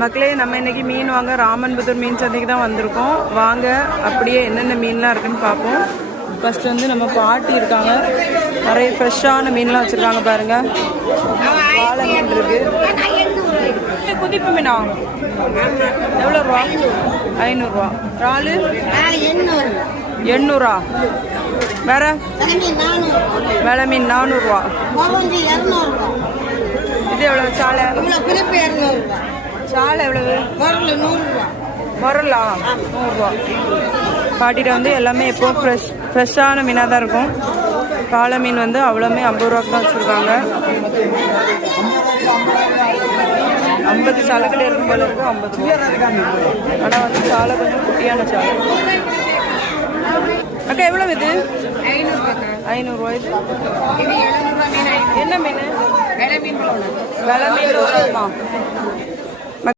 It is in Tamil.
மக்களே, நம்ம இன்னைக்கு மீன் வாங்க ராமன்புதூர் மீன் சந்தைக்கு தான் வந்திருக்கோம். வாங்க அப்படியே என்னென்ன மீன்லாம் இருக்குன்னு பார்ப்போம். ஃபர்ஸ்ட் வந்து நம்ம பாட்டி இருக்காங்க, நிறைய ஃப்ரெஷ்ஷான மீன்லாம் வச்சுருக்காங்க பாருங்க. வாழை மீன் இருக்கு. குதிப்பு மீனா எவ்வளோ ரூபா? 500 இறாலு 800. வேற வேலை மீன் 400. இது எவ்வளவு? சாலை சாலை எவ்வளவு? வரலா 100 பாட்டிகிட்ட வந்து எல்லாமே எப்போ ஃப்ரெஷ்ஷான மீனாக தான் இருக்கும். காளை மீன் வந்து அவ்வளோமே 50 ரூபாய்க்கு தான் வச்சுருக்காங்க. 50 சாலைகள் இருக்கும் போல இருக்கும். 50 ரூபா. ஆனால் வந்து சாலை கொஞ்சம் குட்டியான சாலை. அக்கா எவ்வளோ இது? 500 ரூபா. இது என்ன மீன்? வெலை மீன் வருமா?